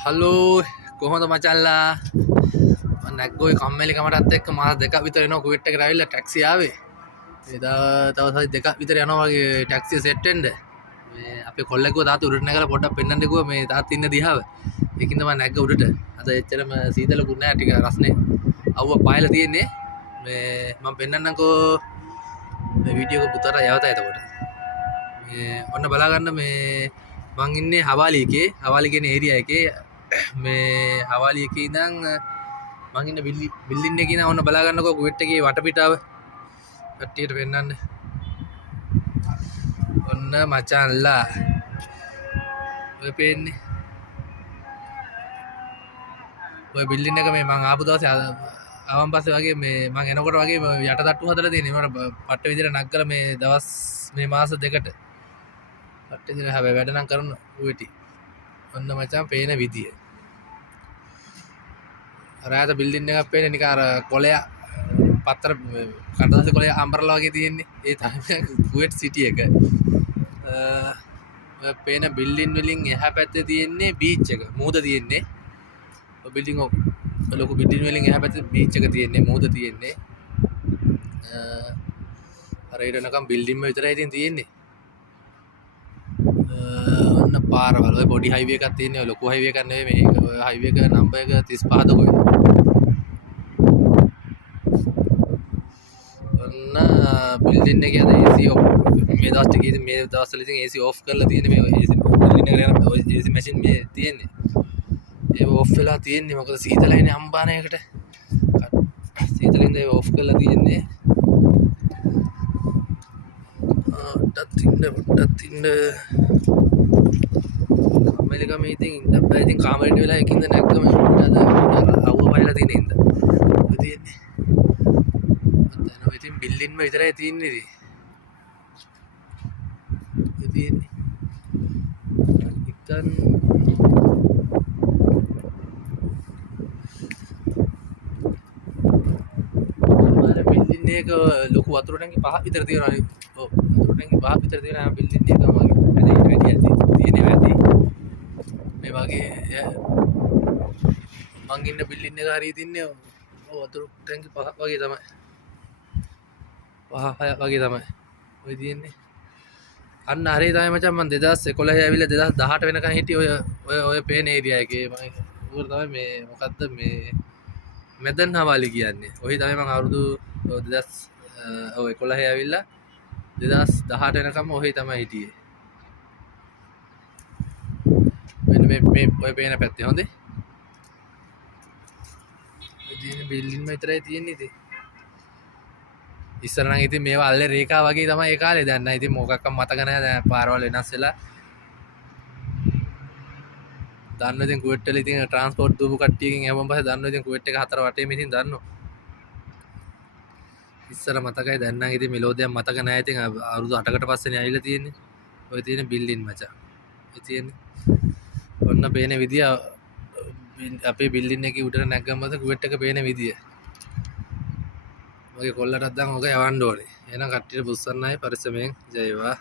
hello කොහොමද මචල්ලා නැක්ගොයි කම්මලි කමටත් එක්ක මාස දෙකක් විතර එනවා කුවේට් එකට ඇවිල්ලා ටැක්සි ආවේ එදා තව සති දෙකක් විතර යනවා වගේ ටැක්සිය සෙට් වෙන්න මේ අපේ කොල්ලෙක්ව තාත්තා උඩට නැගලා පොඩ්ඩක් පෙන්නන්න කිව්වා මේ තාත්තා ඉන්න දිහාව ඒකින් තමයි නැග්ග උඩට අද එච්චරම සීතලකුත් නැහැ ටික රස්නේ අවුව පායලා තියෙන්නේ මේ මම පෙන්නන්නම්කෝ මේ වීඩියෝ එක පුතාට යවතා එතකොට මේ ඔන්න බලා ගන්න මේ මං ඉන්නේ හවාලි එකේ හවාලි කියන ඒරියා එකේ මේ හවාලි එකේ ඉඳන් මං ඉන්න බිල්ඩින් එකේ ඉඳන් ඔන්න බලා ගන්නකෝ කුවේට් එකේ වටපිටාව කට්ටියට පෙන්නන්න ඔන්න මචන්ලා ඔය පේන්නේ ඔය බිල්ඩින් එක මේ මං ආපු දවසේ ආවන් පස්සේ වගේ මේ මං එනකොට වගේ යට තට්ටු හදලා තියෙනවා මට පට්ට විදිහට නග්ගලා මේ දවස් මේ මාස දෙකට පට්ට විදිහට හැබැයි වැඩ නම් කරන ඌටි ඔන්න මචං පේන විදිය රාත බිල්ඩින් එකක් පේන්නේ නිකන් අර කොළය පතර කඩදාසි කොළය අම්බරලා වගේ තියෙන්නේ ඒ තමයි කුවේට් සිටි එක ඔය පේන බිල්ඩින් වලින් එහා පැත්තේ තියෙන්නේ බීච් එක මූද තියෙන්නේ ඔය බිල්ඩින් ලොකු බිල්ඩින් වලින් එහා පැත්තේ බීච් එක තියෙන්නේ මූද තියෙන්නේ අර ඊටනකම් බිල්ඩින්ම විතරයි ඉතින් තියෙන්නේ ඔන්න පාරවල් ඔය පොඩි හයිවේ එකක් තියෙන්නේ ඔය ලොකු හයිවේ එකක් නෙවෙයි මේක ඔය හයිවේ එක නම්බර් එක 35ද කොහෙද ඔන්න බිල්ඩින් එකේ අද AC මේ දවස් ටිකේ ඉතින් මේ දවස්වල ඉතින් AC ඔෆ් කරලා තියෙන්නේ මේ AC බිල්ඩින් එකට යන ඔය AC මැෂින් මේ තියෙන්නේ ඒක ඔෆ් වෙලා තියෙන්නේ මොකද සීතලයිනේ අම්බානයකට සීතලින්ද ඒක ඔෆ් කරලා තියෙන්නේ පොඩ්ඩක් ඉන්න කම්මැලිකම ඉතින් ඉන්න බෑ ඉතින් කාමරේට වෙලා එකින්ද නැග්ගම අද අවුව පහලා තියෙන ඉඳ ඔය තියෙන්නේ දැන් ඉතින් බිල්ඩින්ම විතරයි තියෙන්නේ ඉතින් ඔය තියෙන්නේ ඉතින් අර බිල්ඩින් එක ලොකු වතුර ටැංකි 5ක් විතර තියෙනවා ඔව් වතුර ටැංකි 5ක් විතර තියෙනවා බිල්ඩින් එක වගේ වැඩි තියෙන්නේ වැඩි මේ වගේ මං ඉන්න බිල්ඩින් එක හරිය තින්නේ වතුර ටැංකි 5ක් වගේ තමයි 5-6ක් වගේ තමයි ඔය තියෙන්නේ අන්න හරිය තමයි මචං මං 2011 ඇවිල්ලා 2018 වෙනකන් හිටියේ ඔය පේන ඒරියා එකේ මම ඌර තමයි මේ මොකද්ද මේ මෙදන් හවාලි කියන්නේ ඔහි තමයි මං අවුරුදු 2011 ඇවිල්ලා 2018 වෙනකම් ඔහි තමයි හිටියේ මෙන්න මේ ඔය පේන පැත්තේ හොඳේ ඉතින් බිල්ඩින් විතරයි තියෙන්නේ ඉතින් ඉස්සර නම් ඉතින් මේවා අල්ලේ රේඛා වගේ තමයි ඒ කාලේ දැන් නෑ ඉතින් මොකක්වත් මතක නෑ දැන් පාරවල් වෙනස් වෙලා දන්න ඉතින් කුවේට් වල ඉතින් ට්‍රාන්ස්පෝර්ට් දුවපු කට්ටියකින් හැමෝම පස්සේ දන්නවා ඉතින් කුවේට් එක හතර වටේම ඉතින් දන්නවා ඉස්සර මතකයි දැන් නම් ඉතින් මෙලෝදියක් මතක නෑ ඉතින් අවුරුදු 8කට පස්සේනේ ආවිල්ලා තියෙන්නේ ඔය තියෙන බිල්ඩින් මචං ඔය තියෙන්නේ ඔන්න පේන විදිය අපේ බිල්ඩින් එකේ උඩට නැග්ගම මත කුවේට් එක පේන විදිය මගේ කොල්ලටත් දැන් ඔක යවන්න ඕනේ එහෙනම් කට්ටියට බුස්සන්නයි පරිස්සමෙන් ජය වේවා